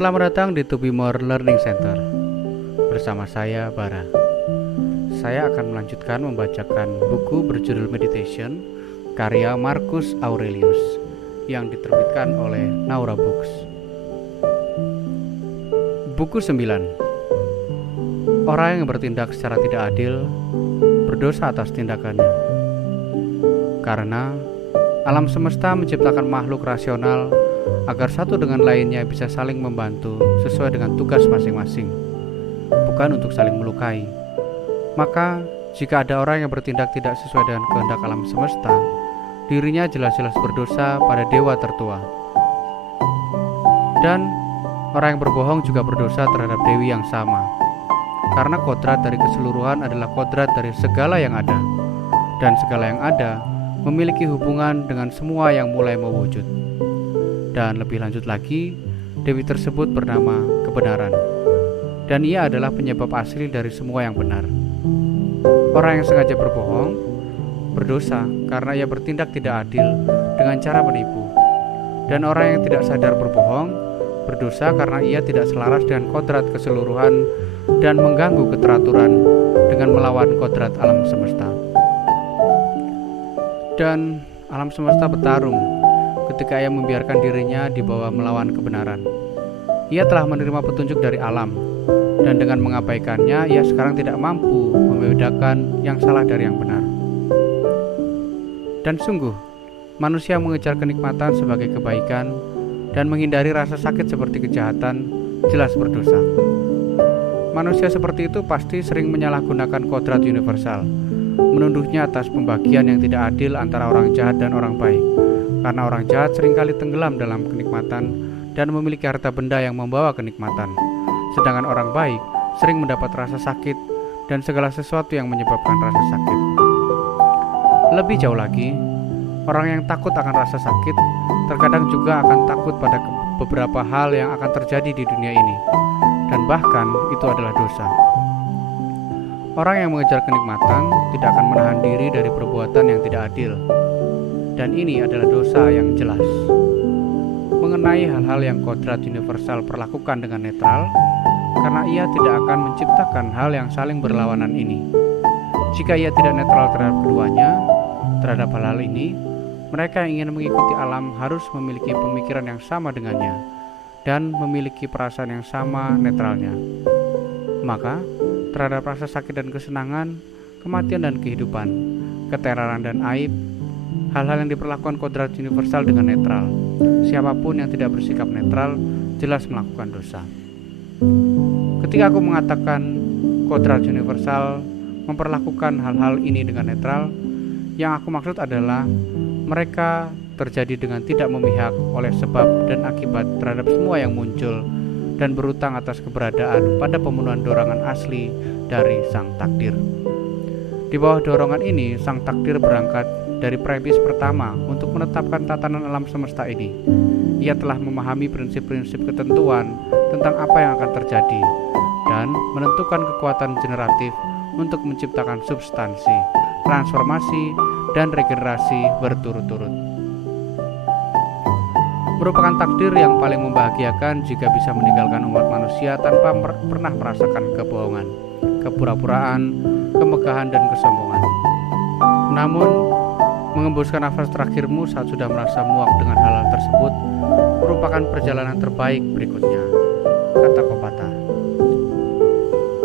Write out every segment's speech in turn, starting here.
Selamat datang di To Be More Learning Center. Bersama saya, Bara. Saya akan melanjutkan membacakan buku berjudul Meditation karya Marcus Aurelius yang diterbitkan oleh Naura Books. Buku 9. Orang yang bertindak secara tidak adil berdosa atas tindakannya. Karena alam semesta menciptakan makhluk rasional agar satu dengan lainnya bisa saling membantu sesuai dengan tugas masing-masing, bukan untuk saling melukai. Maka, jika ada orang yang bertindak tidak sesuai dengan kehendak alam semesta, dirinya jelas-jelas berdosa pada dewa tertua. Dan orang yang berbohong juga berdosa terhadap dewi yang sama, karena kodrat dari keseluruhan adalah kodrat dari segala yang ada, dan segala yang ada memiliki hubungan dengan semua yang mulai mewujud. Dan lebih lanjut lagi, dewi tersebut bernama kebenaran, dan ia adalah penyebab asli dari semua yang benar. Orang yang sengaja berbohong berdosa karena ia bertindak tidak adil dengan cara menipu. Dan orang yang tidak sadar berbohong berdosa karena ia tidak selaras dengan kodrat keseluruhan dan mengganggu keteraturan dengan melawan kodrat alam semesta. Dan alam semesta bertarung ketika ia membiarkan dirinya dibawa melawan kebenaran. Ia telah menerima petunjuk dari alam, dan dengan mengabaikannya, ia sekarang tidak mampu membedakan yang salah dari yang benar. Dan sungguh, manusia mengejar kenikmatan sebagai kebaikan dan menghindari rasa sakit seperti kejahatan jelas berdosa. Manusia seperti itu pasti sering menyalahgunakan kodrat universal, menuduhnya atas pembagian yang tidak adil antara orang jahat dan orang baik. Karena orang jahat seringkali tenggelam dalam kenikmatan dan memiliki harta benda yang membawa kenikmatan. Sedangkan orang baik sering mendapat rasa sakit dan segala sesuatu yang menyebabkan rasa sakit. Lebih jauh lagi, orang yang takut akan rasa sakit terkadang juga akan takut pada beberapa hal yang akan terjadi di dunia ini. Dan bahkan itu adalah dosa. Orang yang mengejar kenikmatan tidak akan menahan diri dari perbuatan yang tidak adil. Dan ini adalah dosa yang jelas. Mengenai hal-hal yang kodrat universal perlakukan dengan netral, karena ia tidak akan menciptakan hal yang saling berlawanan ini. Jika ia tidak netral terhadap keduanya, terhadap hal-hal ini, mereka yang ingin mengikuti alam harus memiliki pemikiran yang sama dengannya dan memiliki perasaan yang sama netralnya. Maka, terhadap rasa sakit dan kesenangan, kematian dan kehidupan, keteraran dan aib, hal-hal yang diperlakukan kodrat universal dengan netral. Siapapun yang tidak bersikap netral jelas melakukan dosa. Ketika aku mengatakan kodrat universal memperlakukan hal-hal ini dengan netral, yang aku maksud adalah mereka terjadi dengan tidak memihak oleh sebab dan akibat terhadap semua yang muncul dan berutang atas keberadaan pada pemenuhan dorongan asli dari sang takdir. Di bawah dorongan ini, sang takdir berangkat dari premis pertama untuk menetapkan tatanan alam semesta ini. Ia telah memahami prinsip-prinsip ketentuan tentang apa yang akan terjadi dan menentukan kekuatan generatif untuk menciptakan substansi, transformasi, dan regenerasi berturut-turut. Merupakan takdir yang paling membahagiakan jika bisa meninggalkan umat manusia tanpa pernah merasakan kebohongan, kepura-puraan, kemegahan, dan kesombongan. Namun, mengembuskan nafas terakhirmu saat sudah merasa muak dengan hal-hal tersebut merupakan perjalanan terbaik berikutnya, kata pepatah.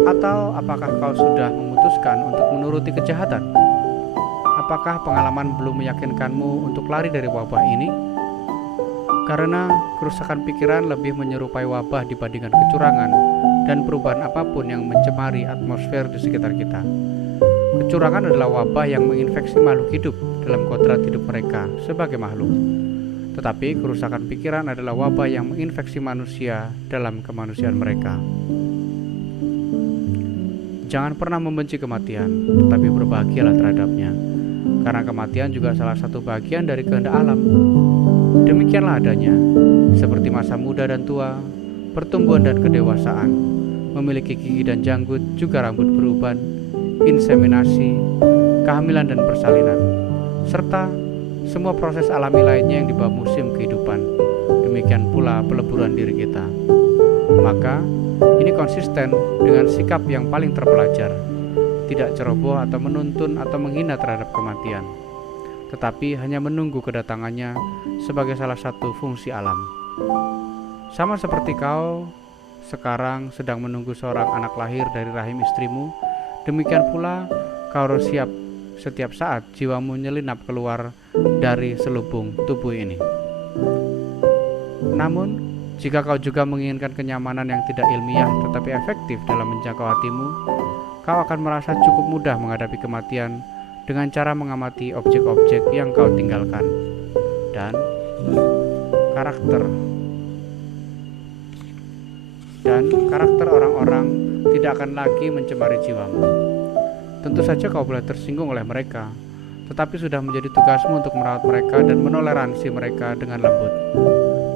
Atau apakah kau sudah memutuskan untuk menuruti kejahatan? Apakah pengalaman belum meyakinkanmu untuk lari dari wabah ini? Karena kerusakan pikiran lebih menyerupai wabah dibandingkan kecurangan dan perubahan apapun yang mencemari atmosfer di sekitar kita. Kecurangan adalah wabah yang menginfeksi makhluk hidup dalam kodrat hidup mereka sebagai makhluk. Tetapi kerusakan pikiran adalah wabah yang menginfeksi manusia dalam kemanusiaan mereka. Jangan pernah membenci kematian, tetapi berbahagialah terhadapnya. Karena kematian juga salah satu bagian dari kehendak alam. Demikianlah adanya, seperti masa muda dan tua, pertumbuhan dan kedewasaan, memiliki gigi dan janggut, juga rambut beruban, inseminasi, kehamilan dan persalinan, serta semua proses alami lainnya yang dibawa musim kehidupan. Demikian pula peleburan diri kita. maka ini konsisten dengan sikap yang paling terpelajar, tidak ceroboh atau menuntun atau menghina terhadap kematian, tetapi hanya menunggu kedatangannya sebagai salah satu fungsi alam. Sama seperti kau sekarang sedang menunggu seorang anak lahir dari rahim istrimu, demikian pula kau harus siap setiap saat jiwamu nyelinap keluar dari selubung tubuh ini. Namun, jika kau juga menginginkan kenyamanan yang tidak ilmiah tetapi efektif dalam menjangkau hatimu, kau akan merasa cukup mudah menghadapi kematian dengan cara mengamati objek-objek yang kau tinggalkan dan karakter orang-orang tidak akan lagi mencemari jiwamu. Tentu saja kau boleh tersinggung oleh mereka, tetapi sudah menjadi tugasmu untuk merawat mereka dan menoleransi mereka dengan lembut.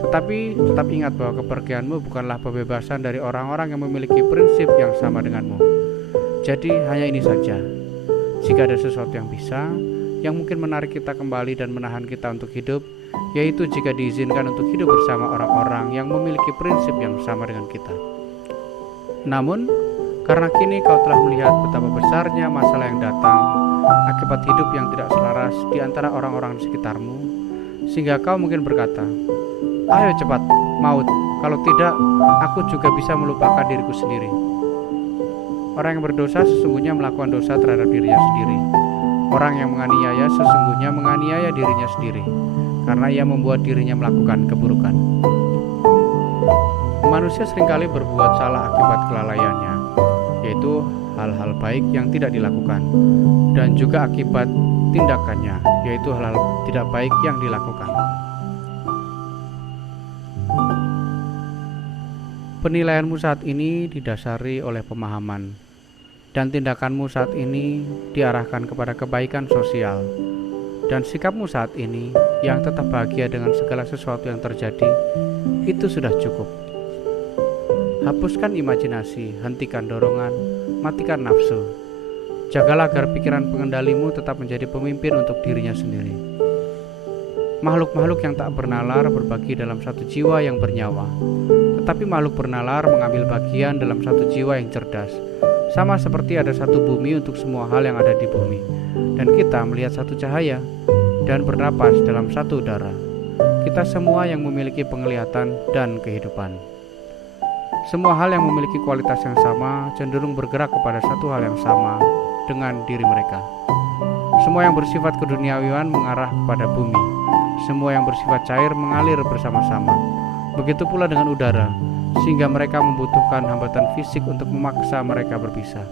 Tetapi tetap ingat bahwa kepergianmu bukanlah pembebasan dari orang-orang yang memiliki prinsip yang sama denganmu. Jadi hanya ini saja, jika ada sesuatu yang bisa, yang mungkin menarik kita kembali dan menahan kita untuk hidup, yaitu jika diizinkan untuk hidup bersama orang-orang yang memiliki prinsip yang sama dengan kita. Namun, karena kini kau telah melihat betapa besarnya masalah yang datang akibat hidup yang tidak selaras di antara orang-orang di sekitarmu, sehingga kau mungkin berkata, "Ayo cepat, maut, kalau tidak, aku juga bisa melupakan diriku sendiri." Orang yang berdosa sesungguhnya melakukan dosa terhadap dirinya sendiri. Orang yang menganiaya sesungguhnya menganiaya dirinya sendiri, karena ia membuat dirinya melakukan keburukan. Manusia seringkali berbuat salah akibat kelalaiannya, yaitu hal-hal baik yang tidak dilakukan, dan juga akibat tindakannya, yaitu hal-hal tidak baik yang dilakukan. Penilaianmu saat ini didasari oleh pemahaman, dan tindakanmu saat ini diarahkan kepada kebaikan sosial, dan sikapmu saat ini yang tetap bahagia dengan segala sesuatu yang terjadi, itu sudah cukup. Hapuskan imajinasi, hentikan dorongan, matikan nafsu. Jagalah agar pikiran pengendalimu tetap menjadi pemimpin untuk dirinya sendiri. Makhluk-makhluk yang tak bernalar berbagi dalam satu jiwa yang bernyawa, tetapi makhluk bernalar mengambil bagian dalam satu jiwa yang cerdas. Sama seperti ada satu bumi untuk semua hal yang ada di bumi, dan kita melihat satu cahaya dan bernapas dalam satu udara. Kita semua yang memiliki penglihatan dan kehidupan. Semua hal yang memiliki kualitas yang sama cenderung bergerak kepada satu hal yang sama dengan diri mereka. Semua yang bersifat keduniawian mengarah kepada bumi. Semua yang bersifat cair mengalir bersama-sama. Begitu pula dengan udara, sehingga mereka membutuhkan hambatan fisik untuk memaksa mereka berpisah.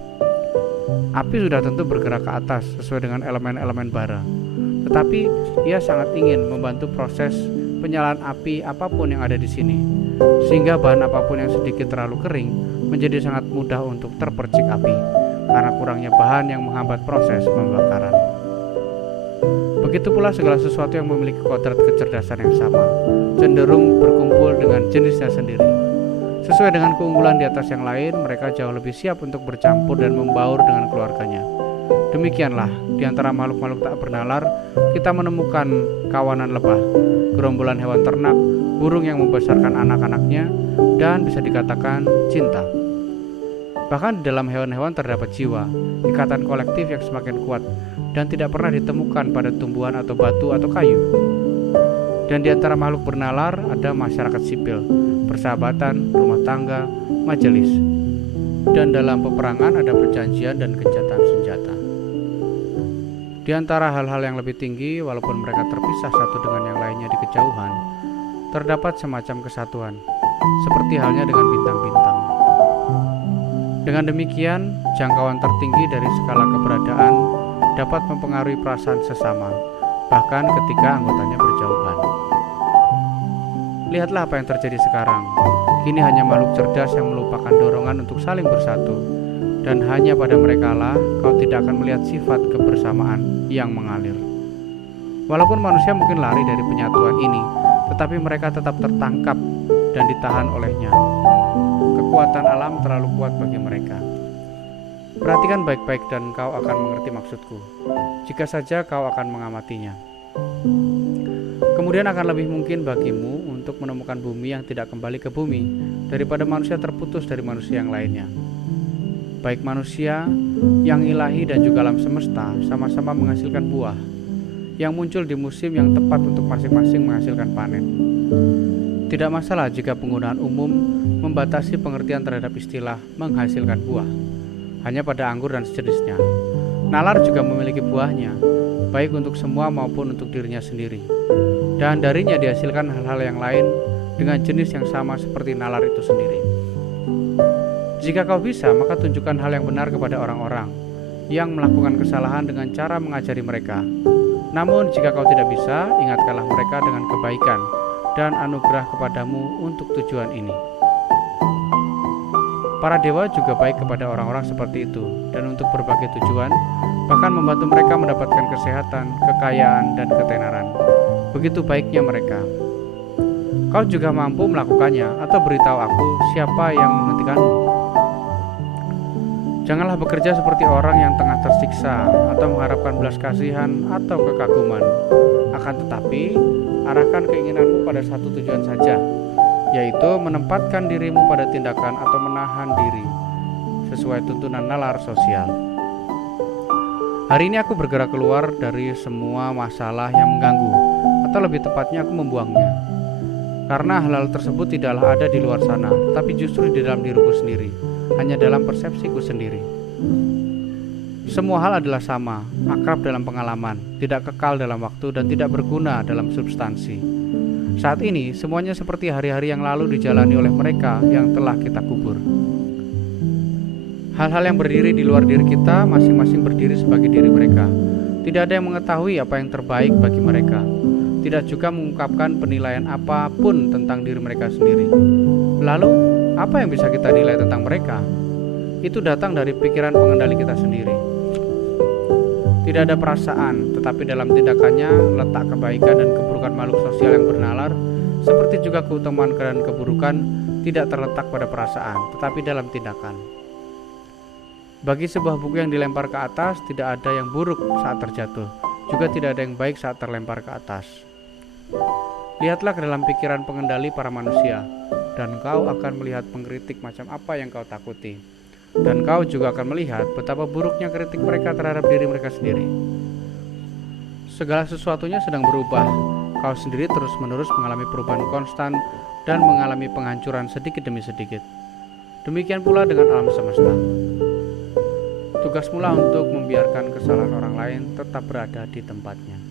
Api sudah tentu bergerak ke atas sesuai dengan elemen-elemen bara, tetapi ia sangat ingin membantu proses penyalaan api apapun yang ada di sini, sehingga bahan apapun yang sedikit terlalu kering menjadi sangat mudah untuk terpercik api karena kurangnya bahan yang menghambat proses pembakaran. Begitu pula segala sesuatu yang memiliki kodrat kecerdasan yang sama cenderung berkumpul dengan jenisnya sendiri. Sesuai dengan keunggulan di atas yang lain, mereka jauh lebih siap untuk bercampur dan membaur dengan keluarganya. Demikianlah, di antara makhluk-makhluk tak bernalar, kita menemukan kawanan lebah, gerombolan hewan ternak, burung yang membesarkan anak-anaknya, dan bisa dikatakan cinta. Bahkan di dalam hewan-hewan terdapat jiwa, ikatan kolektif yang semakin kuat, dan tidak pernah ditemukan pada tumbuhan atau batu atau kayu. Dan di antara makhluk bernalar ada masyarakat sipil, persahabatan, rumah tangga, majelis. Dan dalam peperangan ada perjanjian dan gencatan senjata. Di antara hal-hal yang lebih tinggi, walaupun mereka terpisah satu dengan yang lainnya di kejauhan, terdapat semacam kesatuan, seperti halnya dengan bintang-bintang. Dengan demikian, jangkauan tertinggi dari skala keberadaan dapat mempengaruhi perasaan sesama, bahkan ketika anggotanya berjauhan. Lihatlah apa yang terjadi sekarang. Kini hanya makhluk cerdas yang melupakan dorongan untuk saling bersatu, dan hanya pada merekalah kau tidak akan melihat sifat kebersamaan yang mengalir. Walaupun manusia mungkin lari dari penyatuan ini, tetapi mereka tetap tertangkap dan ditahan olehnya. Kekuatan alam terlalu kuat bagi mereka. Perhatikan baik-baik dan kau akan mengerti maksudku, jika saja kau akan mengamatinya. Kemudian akan lebih mungkin bagimu untuk menemukan bumi yang tidak kembali ke bumi, daripada manusia terputus dari manusia yang lainnya. Baik manusia, yang ilahi dan juga alam semesta sama-sama menghasilkan buah yang muncul di musim yang tepat untuk masing-masing menghasilkan panen. Tidak masalah jika penggunaan umum membatasi pengertian terhadap istilah menghasilkan buah hanya pada anggur dan sejenisnya. Nalar juga memiliki buahnya, baik untuk semua maupun untuk dirinya sendiri. Dan darinya dihasilkan hal-hal yang lain dengan jenis yang sama seperti nalar itu sendiri. Jika kau bisa, maka tunjukkan hal yang benar kepada orang-orang yang melakukan kesalahan dengan cara mengajari mereka. Namun jika kau tidak bisa, ingatkanlah mereka dengan kebaikan dan anugerah kepadamu untuk tujuan ini. Para dewa juga baik kepada orang-orang seperti itu, dan untuk berbagai tujuan, bahkan membantu mereka mendapatkan kesehatan, kekayaan, dan ketenaran. Begitu baiknya mereka. Kau juga mampu melakukannya, atau beritahu aku siapa yang menghentikanmu. Janganlah bekerja seperti orang yang tengah tersiksa, atau mengharapkan belas kasihan atau kekaguman. Akan tetapi, arahkan keinginanmu pada satu tujuan saja, yaitu menempatkan dirimu pada tindakan atau menahan diri sesuai tuntunan nalar sosial. Hari ini aku bergerak keluar dari semua masalah yang mengganggu, atau lebih tepatnya aku membuangnya. Karena hal-hal tersebut tidaklah ada di luar sana, tapi justru di dalam diriku sendiri, hanya dalam persepsiku sendiri. Semua hal adalah sama, akrab dalam pengalaman, tidak kekal dalam waktu, dan tidak berguna dalam substansi. Saat ini, semuanya seperti hari-hari yang lalu dijalani oleh mereka yang telah kita kubur. Hal-hal yang berdiri di luar diri kita masing-masing berdiri sebagai diri mereka. Tidak ada yang mengetahui apa yang terbaik bagi mereka. Tidak juga mengungkapkan penilaian apapun tentang diri mereka sendiri. Lalu, apa yang bisa kita nilai tentang mereka? Itu datang dari pikiran pengendali kita sendiri. Tidak ada perasaan, tetapi dalam tindakannya letak kebaikan dan keburukan makhluk sosial yang bernalar, seperti juga keutamaan dan keburukan tidak terletak pada perasaan, tetapi dalam tindakan. Bagi sebuah buku yang dilempar ke atas, tidak ada yang buruk saat terjatuh, juga tidak ada yang baik saat terlempar ke atas. Lihatlah ke dalam pikiran pengendali para manusia, dan kau akan melihat pengkritik macam apa yang kau takuti. Dan kau juga akan melihat betapa buruknya kritik mereka terhadap diri mereka sendiri. Segala sesuatunya sedang berubah. Kau sendiri terus-menerus mengalami perubahan konstan dan mengalami penghancuran sedikit demi sedikit. Demikian pula dengan alam semesta. Tugasmu lah untuk membiarkan kesalahan orang lain tetap berada di tempatnya.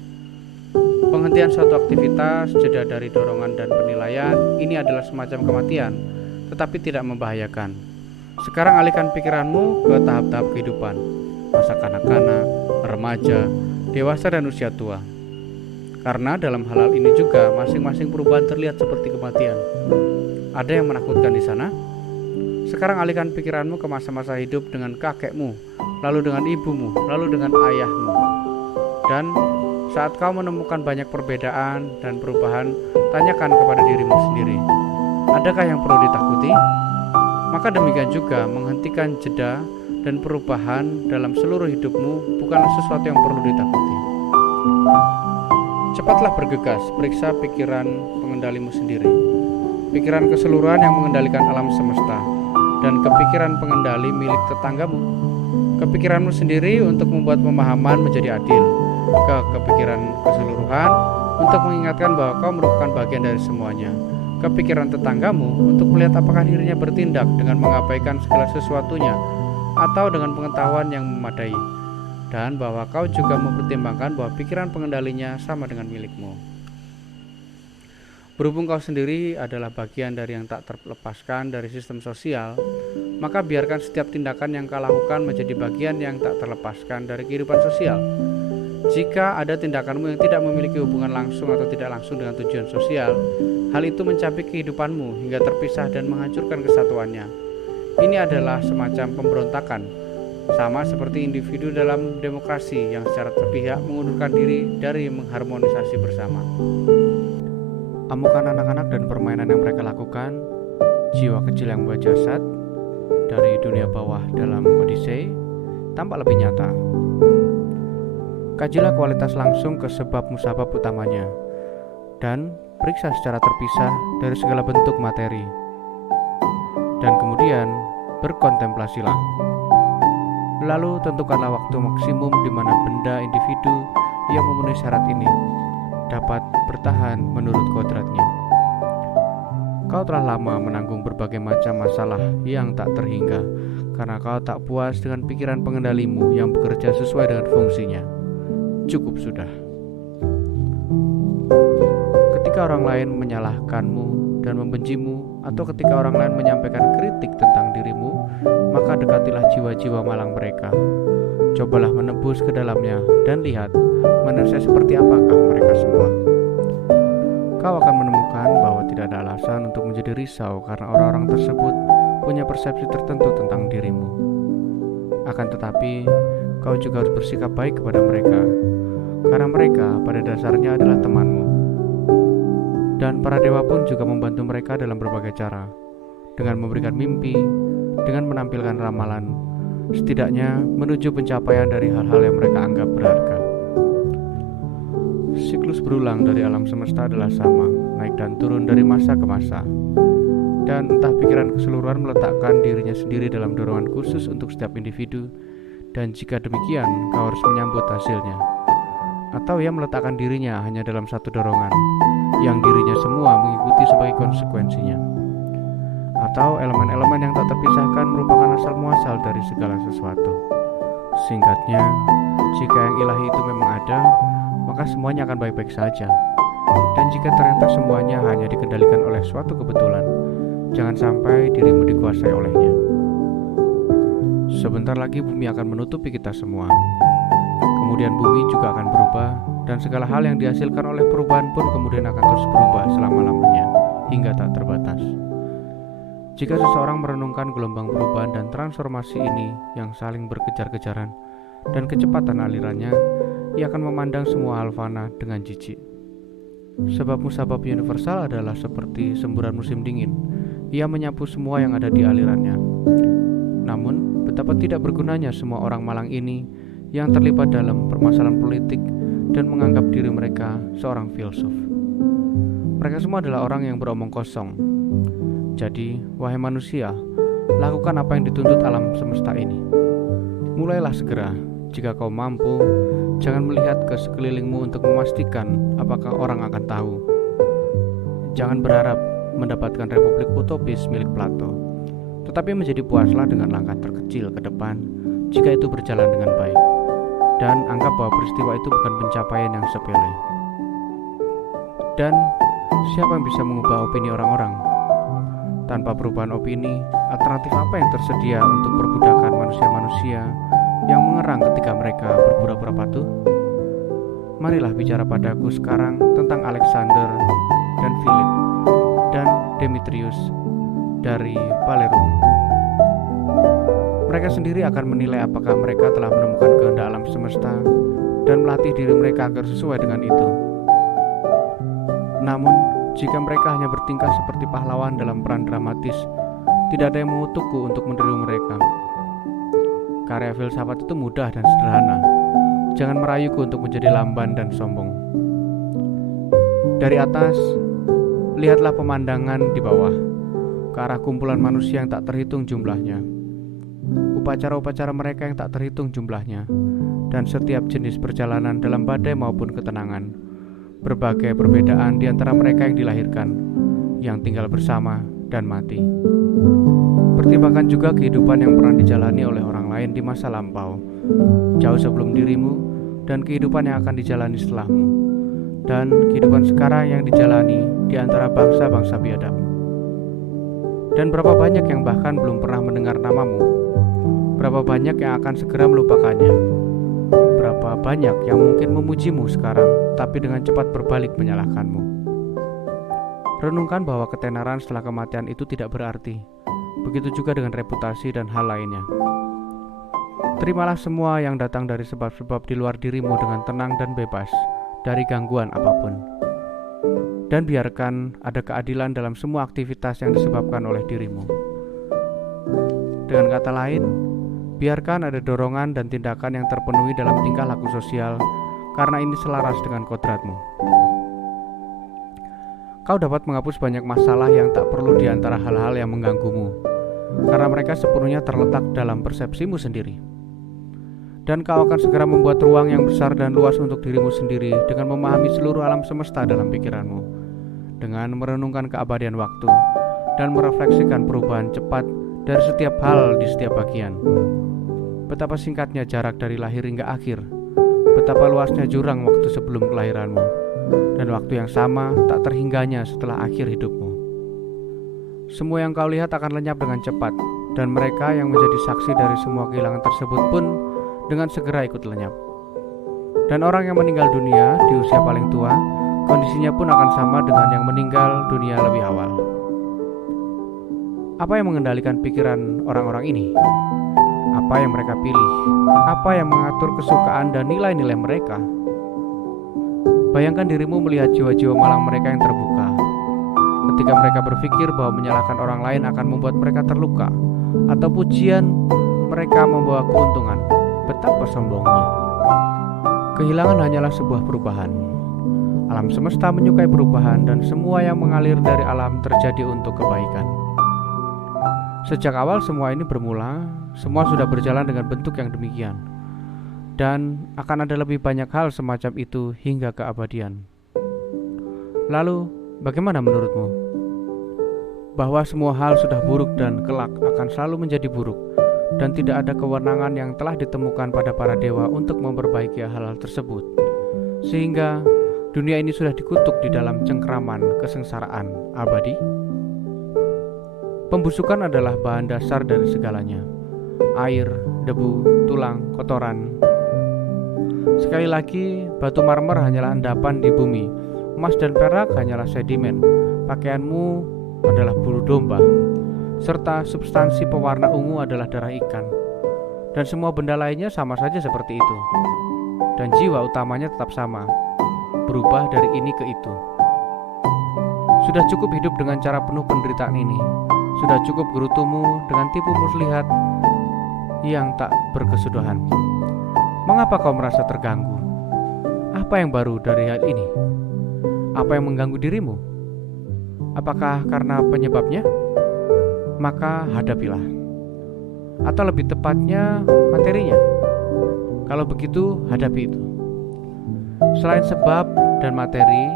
Penghentian suatu aktivitas, jeda dari dorongan dan penilaian, ini adalah semacam kematian, tetapi tidak membahayakan. Sekarang alihkan pikiranmu ke tahap-tahap kehidupan, masa kanak-kanak, remaja, dewasa, dan usia tua. Karena dalam hal ini juga masing-masing perubahan terlihat seperti kematian. Ada yang menakutkan di sana? Sekarang alihkan pikiranmu ke masa-masa hidup dengan kakekmu, lalu dengan ibumu, lalu dengan ayahmu. Dan saat kau menemukan banyak perbedaan dan perubahan, tanyakan kepada dirimu sendiri, adakah yang perlu ditakuti? Maka demikian juga menghentikan jeda dan perubahan dalam seluruh hidupmu bukanlah sesuatu yang perlu ditakuti. Cepatlah bergegas, periksa pikiran pengendalimu sendiri, pikiran keseluruhan yang mengendalikan alam semesta, dan kepikiran pengendali milik tetanggamu, kepikiranmu sendiri untuk membuat pemahaman menjadi adil, kepikiran keseluruhan untuk mengingatkan bahwa kau merupakan bagian dari semuanya, kepikiran tetanggamu untuk melihat apakah dirinya bertindak dengan mengabaikan segala sesuatunya atau dengan pengetahuan yang memadai, dan bahwa kau juga mempertimbangkan bahwa pikiran pengendalinya sama dengan milikmu. Berhubung kau sendiri adalah bagian dari yang tak terlepaskan dari sistem sosial, maka biarkan setiap tindakan yang kau lakukan menjadi bagian yang tak terlepaskan dari kehidupan sosial. Jika ada tindakanmu yang tidak memiliki hubungan langsung atau tidak langsung dengan tujuan sosial, hal itu mencabik kehidupanmu hingga terpisah dan menghancurkan kesatuannya. Ini adalah semacam pemberontakan, sama seperti individu dalam demokrasi yang secara terpihak mengundurkan diri dari mengharmonisasi bersama. Amukan anak-anak dan permainan yang mereka lakukan, jiwa kecil yang membuat jasad dari dunia bawah dalam Odyssey tampak lebih nyata. Kajilah kualitas langsung ke sebab musabab utamanya, dan periksa secara terpisah dari segala bentuk materi. Dan kemudian berkontemplasilah. Lalu tentukanlah waktu maksimum di mana benda individu yang memenuhi syarat ini dapat bertahan menurut kodratnya. Kau telah lama menanggung berbagai macam masalah yang tak terhingga karena kau tak puas dengan pikiran pengendalimu yang bekerja sesuai dengan fungsinya. Cukup sudah. Ketika orang lain menyalahkanmu dan membencimu, atau ketika orang lain menyampaikan kritik tentang dirimu, maka dekatilah jiwa-jiwa malang mereka. Cobalah menembus ke dalamnya dan lihat manusia seperti apakah mereka semua. Kau akan menemukan bahwa tidak ada alasan untuk menjadi risau karena orang-orang tersebut punya persepsi tertentu tentang dirimu. Akan tetapi, kau juga harus bersikap baik kepada mereka, karena mereka pada dasarnya adalah temanmu. Dan para dewa pun juga membantu mereka dalam berbagai cara, dengan memberikan mimpi, dengan menampilkan ramalan, setidaknya menuju pencapaian dari hal-hal yang mereka anggap berharga. Siklus berulang dari alam semesta adalah sama, naik dan turun dari masa ke masa. Dan entah pikiran keseluruhan meletakkan dirinya sendiri dalam dorongan khusus untuk setiap individu, dan jika demikian kau harus menyambut hasilnya. Atau ia meletakkan dirinya hanya dalam satu dorongan, yang dirinya semua mengikuti sebagai konsekuensinya. Atau elemen-elemen yang tak terpisahkan merupakan asal muasal dari segala sesuatu. Singkatnya, jika yang ilahi itu memang ada, maka semuanya akan baik-baik saja. Dan jika ternyata semuanya hanya dikendalikan oleh suatu kebetulan, jangan sampai dirimu dikuasai olehnya. Sebentar lagi bumi akan menutupi kita semua. Kemudian bumi juga akan berubah, dan segala hal yang dihasilkan oleh perubahan pun kemudian akan terus berubah selama-lamanya, hingga tak terbatas. Jika seseorang merenungkan gelombang perubahan dan transformasi ini yang saling berkejar-kejaran, dan kecepatan alirannya, ia akan memandang semua hal fana dengan jijik. Sebab musabab universal adalah seperti semburan musim dingin. Ia menyapu semua yang ada di alirannya. Namun, betapa tidak bergunanya semua orang malang ini yang terlibat dalam permasalahan politik dan menganggap diri mereka seorang filsuf. Mereka semua adalah orang yang beromong kosong. Jadi, wahai manusia, lakukan apa yang dituntut alam semesta ini. Mulailah segera. Jika kau mampu, jangan melihat ke sekelilingmu untuk memastikan apakah orang akan tahu. Jangan berharap mendapatkan republik utopis milik Plato, tetapi menjadi puaslah dengan langkah terkecil ke depan jika itu berjalan dengan baik. Dan anggap bahwa peristiwa itu bukan pencapaian yang sepele. Dan siapa yang bisa mengubah opini orang-orang? Tanpa perubahan opini, alternatif apa yang tersedia untuk perbudakan manusia-manusia yang mengerang ketika mereka berpura-pura patuh? Marilah bicara padaku sekarang tentang Alexander dan Philip dan Demetrius dari Palerum. Mereka sendiri akan menilai apakah mereka telah menemukan kehendak alam semesta dan melatih diri mereka agar sesuai dengan itu. Namun, jika mereka hanya bertingkah seperti pahlawan dalam peran dramatis, tidak ada yang mengutukku untuk meniru mereka. Karya filsafat itu mudah dan sederhana. Jangan merayuku untuk menjadi lamban dan sombong. Dari atas, lihatlah pemandangan di bawah, ke arah kumpulan manusia yang tak terhitung jumlahnya, upacara-upacara mereka yang tak terhitung jumlahnya, dan setiap jenis perjalanan dalam badai maupun ketenangan, berbagai perbedaan di antara mereka yang dilahirkan, yang tinggal bersama dan mati. Pertimbangkan juga kehidupan yang pernah dijalani oleh orang lain di masa lampau, jauh sebelum dirimu, dan kehidupan yang akan dijalani setelahmu, dan kehidupan sekarang yang dijalani di antara bangsa-bangsa biadab. Dan berapa banyak yang bahkan belum pernah mendengar namamu? Berapa banyak yang akan segera melupakannya? Berapa banyak yang mungkin memujimu sekarang, tapi dengan cepat berbalik menyalahkanmu? Renungkan bahwa ketenaran setelah kematian itu tidak berarti. Begitu juga dengan reputasi dan hal lainnya. Terimalah semua yang datang dari sebab-sebab di luar dirimu dengan tenang dan bebas dari gangguan apapun. Dan biarkan ada keadilan dalam semua aktivitas yang disebabkan oleh dirimu. Dengan kata lain, biarkan ada dorongan dan tindakan yang terpenuhi dalam tingkah laku sosial, karena ini selaras dengan kodratmu. Kau dapat menghapus banyak masalah yang tak perlu di antara hal-hal yang mengganggumu, karena mereka sepenuhnya terletak dalam persepsimu sendiri. Dan kau akan segera membuat ruang yang besar dan luas untuk dirimu sendiri dengan memahami seluruh alam semesta dalam pikiranmu, dengan merenungkan keabadian waktu dan merefleksikan perubahan cepat dari setiap hal di setiap bagian. Betapa singkatnya jarak dari lahir hingga akhir, betapa luasnya jurang waktu sebelum kelahiranmu, dan waktu yang sama tak terhingganya setelah akhir hidupmu. Semua yang kau lihat akan lenyap dengan cepat, dan mereka yang menjadi saksi dari semua kehilangan tersebut pun dengan segera ikut lenyap. Dan orang yang meninggal dunia di usia paling tua, kondisinya pun akan sama dengan yang meninggal dunia lebih awal. Apa yang mengendalikan pikiran orang-orang ini? Apa yang mereka pilih? Apa yang mengatur kesukaan dan nilai-nilai mereka? Bayangkan dirimu melihat jiwa-jiwa malang mereka yang terbuka. Ketika mereka berpikir bahwa menyalahkan orang lain akan membuat mereka terluka, atau pujian mereka membawa keuntungan, betapa sombongnya. Kehilangan hanyalah sebuah perubahan. Alam semesta menyukai perubahan, dan semua yang mengalir dari alam terjadi untuk kebaikan. Sejak awal semua ini bermula, semua sudah berjalan dengan bentuk yang demikian, dan akan ada lebih banyak hal semacam itu hingga keabadian. Lalu, bagaimana menurutmu? Bahwa semua hal sudah buruk dan kelak akan selalu menjadi buruk, dan tidak ada kewenangan yang telah ditemukan pada para dewa untuk memperbaiki hal-hal tersebut, sehingga dunia ini sudah dikutuk di dalam cengkraman kesengsaraan abadi. Pembusukan adalah bahan dasar dari segalanya. Air, debu, tulang, kotoran. Sekali lagi, batu marmer hanyalah endapan di bumi. Emas dan perak hanyalah sedimen. Pakaianmu adalah bulu domba, serta substansi pewarna ungu adalah darah ikan. Dan semua benda lainnya sama saja seperti itu. Dan jiwa utamanya tetap sama, berubah dari ini ke itu. Sudah cukup hidup dengan cara penuh penderitaan ini. Sudah cukup gerutumu dengan tipu muslihat yang tak berkesudahan. Mengapa kau merasa terganggu? Apa yang baru dari hal ini? Apa yang mengganggu dirimu? Apakah karena penyebabnya? Maka hadapilah. Atau lebih tepatnya materinya. Kalau begitu, hadapi itu. Selain sebab dan materi,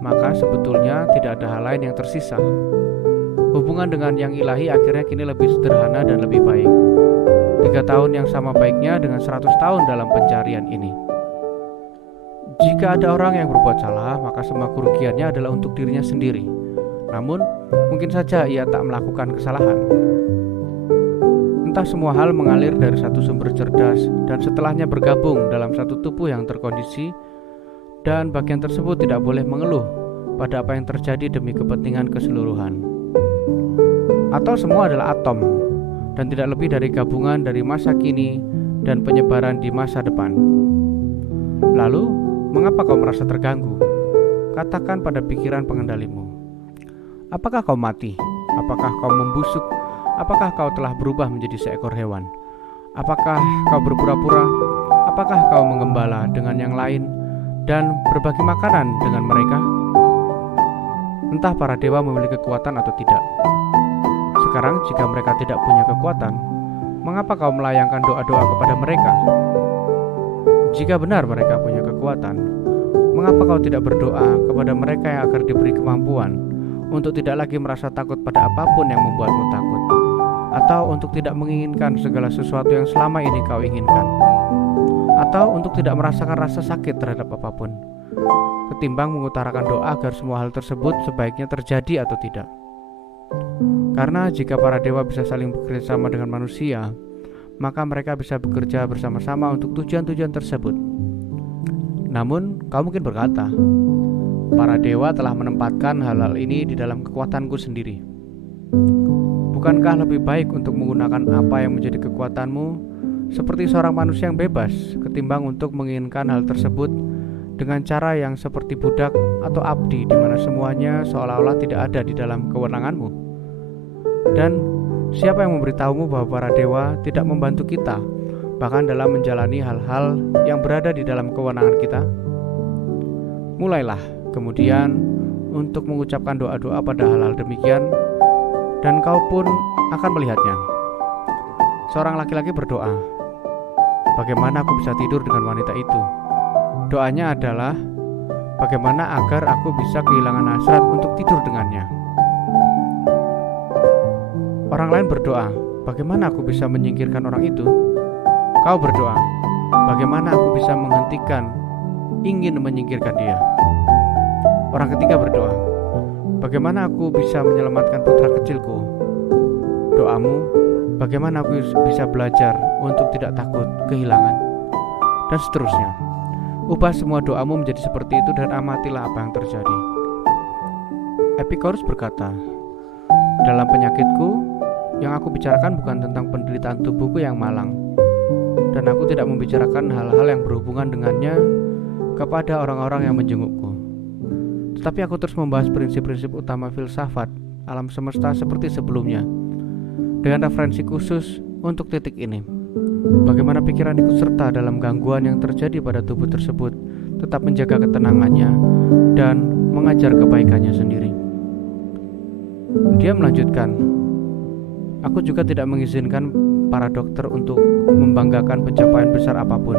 maka sebetulnya tidak ada hal lain yang tersisa. Hubungan dengan yang ilahi akhirnya kini lebih sederhana dan lebih baik. 3 tahun yang sama baiknya dengan 100 tahun dalam pencarian ini. Jika ada orang yang berbuat salah, maka semua kerugiannya adalah untuk dirinya sendiri. Namun, mungkin saja ia tak melakukan kesalahan. Entah semua hal mengalir dari satu sumber cerdas dan setelahnya bergabung dalam satu tubuh yang terkondisi, dan bagian tersebut tidak boleh mengeluh pada apa yang terjadi demi kepentingan keseluruhan. Atau semua adalah atom dan tidak lebih dari gabungan dari masa kini dan penyebaran di masa depan. Lalu, mengapa kau merasa terganggu? Katakan pada pikiran pengendalimu. Apakah kau mati? Apakah kau membusuk? Apakah kau telah berubah menjadi seekor hewan? Apakah kau berpura-pura? Apakah kau menggembala dengan yang lain dan berbagi makanan dengan mereka? Entah para dewa memiliki kekuatan atau tidak. Sekarang jika mereka tidak punya kekuatan, mengapa kau melayangkan doa-doa kepada mereka? Jika benar mereka punya kekuatan, mengapa kau tidak berdoa kepada mereka yang agar diberi kemampuan untuk tidak lagi merasa takut pada apapun yang membuatmu takut, atau untuk tidak menginginkan segala sesuatu yang selama ini kau inginkan, atau untuk tidak merasakan rasa sakit terhadap apapun, ketimbang mengutarakan doa agar semua hal tersebut sebaiknya terjadi atau tidak. Karena jika para dewa bisa saling bekerja sama dengan manusia, maka mereka bisa bekerja bersama-sama untuk tujuan-tujuan tersebut. Namun, kau mungkin berkata, para dewa telah menempatkan hal-hal ini di dalam kekuatanku sendiri. Bukankah lebih baik untuk menggunakan apa yang menjadi kekuatanmu seperti seorang manusia yang bebas, ketimbang untuk menginginkan hal tersebut dengan cara yang seperti budak atau abdi, di mana semuanya seolah-olah tidak ada di dalam kewenanganmu? Dan siapa yang memberitahumu bahwa para dewa tidak membantu kita, bahkan dalam menjalani hal-hal yang berada di dalam kewenangan kita? Mulailah kemudian untuk mengucapkan doa-doa pada hal-hal demikian, dan kau pun akan melihatnya. Seorang laki-laki berdoa, bagaimana aku bisa tidur dengan wanita itu? Doanya adalah, bagaimana agar aku bisa kehilangan hasrat untuk tidur dengannya. Orang lain berdoa, bagaimana aku bisa menyingkirkan orang itu? Kau berdoa, bagaimana aku bisa menghentikan ingin menyingkirkan dia? Orang ketiga berdoa, bagaimana aku bisa menyelamatkan putra kecilku? Doamu, bagaimana aku bisa belajar untuk tidak takut kehilangan? Dan seterusnya. Ubah semua doamu menjadi seperti itu dan amatilah apa yang terjadi. Epicurus berkata, dalam penyakitku, yang aku bicarakan bukan tentang penderitaan tubuhku yang malang, dan aku tidak membicarakan hal-hal yang berhubungan dengannya kepada orang-orang yang menjengukku. Tetapi aku terus membahas prinsip-prinsip utama filsafat alam semesta seperti sebelumnya, dengan referensi khusus untuk titik ini. Bagaimana pikiran ikut serta dalam gangguan yang terjadi pada tubuh tersebut, tetap menjaga ketenangannya dan mengajar kebaikannya sendiri. Dia melanjutkan, aku juga tidak mengizinkan para dokter untuk membanggakan pencapaian besar apapun,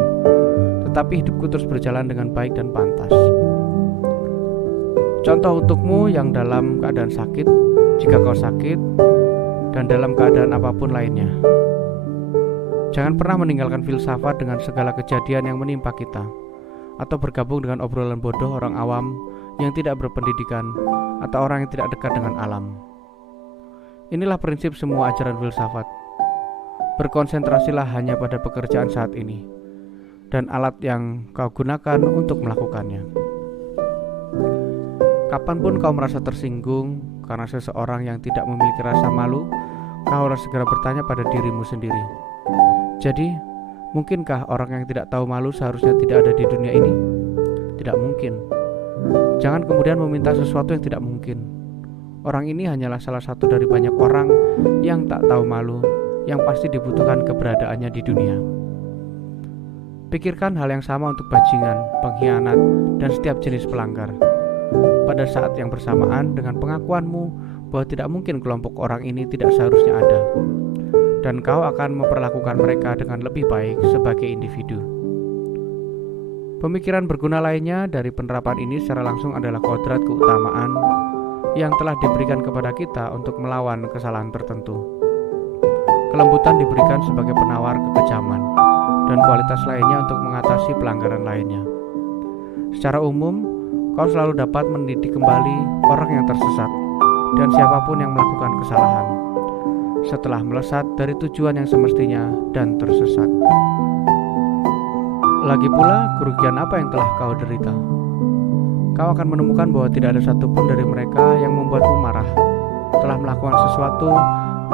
tetapi hidupku terus berjalan dengan baik dan pantas. Contoh untukmu yang dalam keadaan sakit, jika kau sakit, dan dalam keadaan apapun lainnya. Jangan pernah meninggalkan filsafat dengan segala kejadian yang menimpa kita, atau bergabung dengan obrolan bodoh orang awam yang tidak berpendidikan, atau orang yang tidak dekat dengan alam. Inilah prinsip semua ajaran filsafat. Berkonsentrasilah hanya pada pekerjaan saat ini, dan alat yang kau gunakan untuk melakukannya. Kapanpun kau merasa tersinggung karena seseorang yang tidak memiliki rasa malu, kau harus segera bertanya pada dirimu sendiri. Jadi, mungkinkah orang yang tidak tahu malu seharusnya tidak ada di dunia ini? Tidak mungkin. Jangan kemudian meminta sesuatu yang tidak mungkin. Orang ini hanyalah salah satu dari banyak orang yang tak tahu malu, yang pasti dibutuhkan keberadaannya di dunia. Pikirkan hal yang sama untuk bajingan, pengkhianat, dan setiap jenis pelanggar. Pada saat yang bersamaan dengan pengakuanmu bahwa tidak mungkin kelompok orang ini tidak seharusnya ada, dan kau akan memperlakukan mereka dengan lebih baik sebagai individu. Pemikiran berguna lainnya dari penerapan ini secara langsung adalah kodrat keutamaan yang telah diberikan kepada kita untuk melawan kesalahan tertentu. Kelembutan diberikan sebagai penawar kekejaman, dan kualitas lainnya untuk mengatasi pelanggaran lainnya. Secara umum, kau selalu dapat mendidik kembali orang yang tersesat dan siapapun yang melakukan kesalahan, setelah melesat dari tujuan yang semestinya dan tersesat. Lagi pula, kerugian apa yang telah kau derita? Kau akan menemukan bahwa tidak ada satupun dari mereka yang membuatmu marah, telah melakukan sesuatu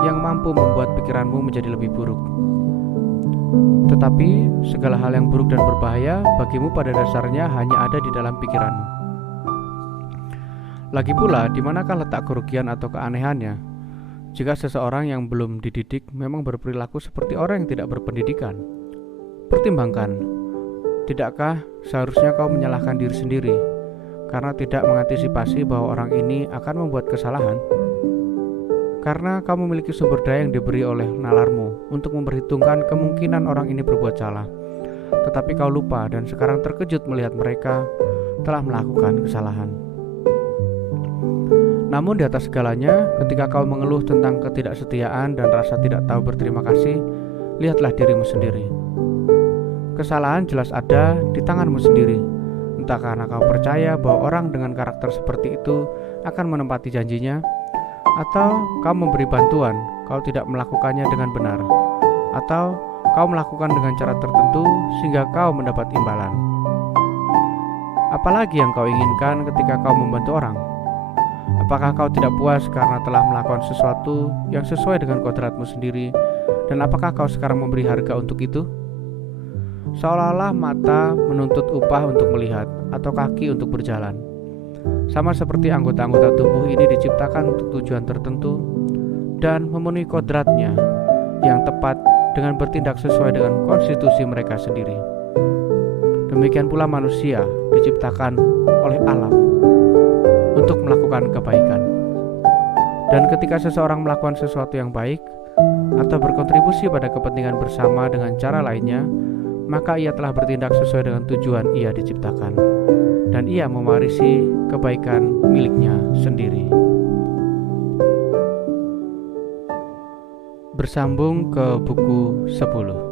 yang mampu membuat pikiranmu menjadi lebih buruk. Tetapi segala hal yang buruk dan berbahaya bagimu pada dasarnya hanya ada di dalam pikiranmu. Lagi pula, di manakah letak kerugian atau keanehannya? Jika seseorang yang belum dididik memang berperilaku seperti orang yang tidak berpendidikan. Pertimbangkan, tidakkah seharusnya kau menyalahkan diri sendiri karena tidak mengantisipasi bahwa orang ini akan membuat kesalahan? Karena kau memiliki sumber daya yang diberi oleh nalarmu untuk memperhitungkan kemungkinan orang ini berbuat salah, tetapi kau lupa dan sekarang terkejut melihat mereka telah melakukan kesalahan. Namun di atas segalanya, ketika kau mengeluh tentang ketidaksetiaan dan rasa tidak tahu berterima kasih, lihatlah dirimu sendiri. Kesalahan jelas ada di tanganmu sendiri. Entah karena kau percaya bahwa orang dengan karakter seperti itu akan menepati janjinya, atau kau memberi bantuan, kau tidak melakukannya dengan benar, atau kau melakukan dengan cara tertentu sehingga kau mendapat imbalan. Apalagi yang kau inginkan ketika kau membantu orang? Apakah kau tidak puas karena telah melakukan sesuatu yang sesuai dengan kodratmu sendiri, dan apakah kau sekarang memberi harga untuk itu? Seolah-olah mata menuntut upah untuk melihat atau kaki untuk berjalan. Sama seperti anggota-anggota tubuh ini diciptakan untuk tujuan tertentu dan memenuhi kodratnya yang tepat dengan bertindak sesuai dengan konstitusi mereka sendiri. Demikian pula manusia diciptakan oleh alam untuk melakukan kebaikan. Dan ketika seseorang melakukan sesuatu yang baik atau berkontribusi pada kepentingan bersama dengan cara lainnya, maka ia telah bertindak sesuai dengan tujuan ia diciptakan, dan ia mewarisi kebaikan miliknya sendiri. Bersambung ke buku 10.